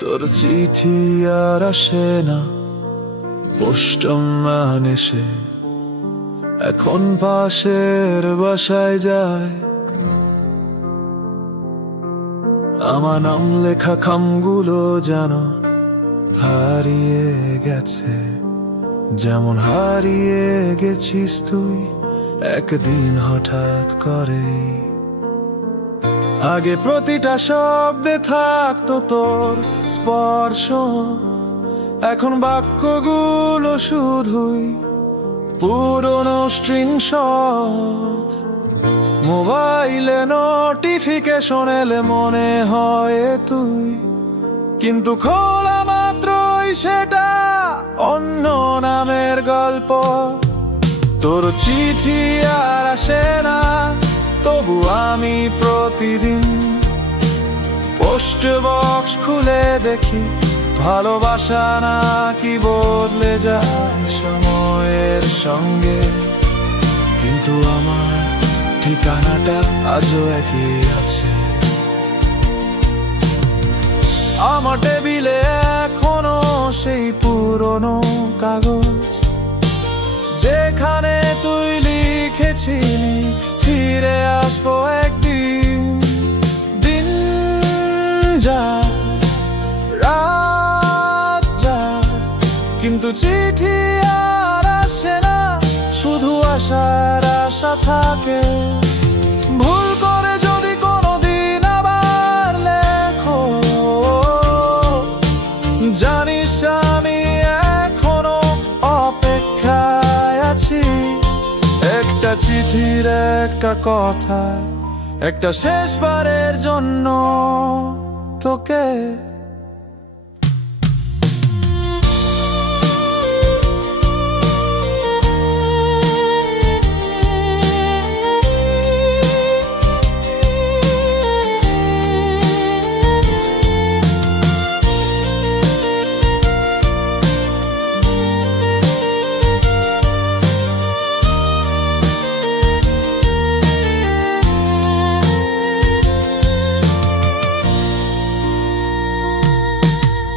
তোর চিঠি আর আসে না, পোস্টম্যান এসে এখন পাশের বাসায় যায়। আমার নাম লেখা খামগুলো যেন হারিয়ে গেছে, যেমন হারিয়ে গেছিস তুই একদিন হঠাৎ করে। আগে প্রতিটা শব্দে থাকতো তোর স্পর্শ, এখন বাক্যগুলো শুধুই পুরনো স্ক্রিনশট। মোবাইলে নোটিফিকেশন এলে মনে হয় তুই, কিন্তু খোলা মাত্রই সেটা অন্য নামের গল্প। তোর চিঠি আর আসে না, তবু আমি প্রতিদিন পোস্ট বক্স খুলে দেখি ভালোবাসা নাকি বদলে যায় সময়ের সঙ্গে। কিন্তু আমার ঠিকানাটা আজও একই আছে। আমার টেবিলে এখনো সেই পুরনো কাগজ, যেখানে তুই লিখেছিলি ফিরে আসবো একদিন। দিন যায়, রাত যায়, কিন্তু চিঠি আর আসে না, শুধু আশার আশা থাকে। ভুল করে যদি কোনোদিন আবার লেখো, জানিস আমি এখনো অপেক্ষায় আছি। একটা চিঠির, একটা কথা, একটা শেষবারের জন্য তোকে।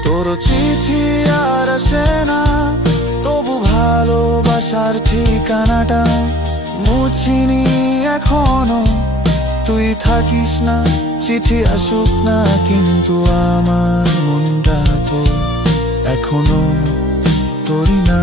তোর চিঠি আর আসে না, তবু ভালোবাসার ঠিকানাটা মুছিনি এখনো। তুই থাকিস না, চিঠি আসুক না, কিন্তু আমার মনটা তো এখনো তোরই না।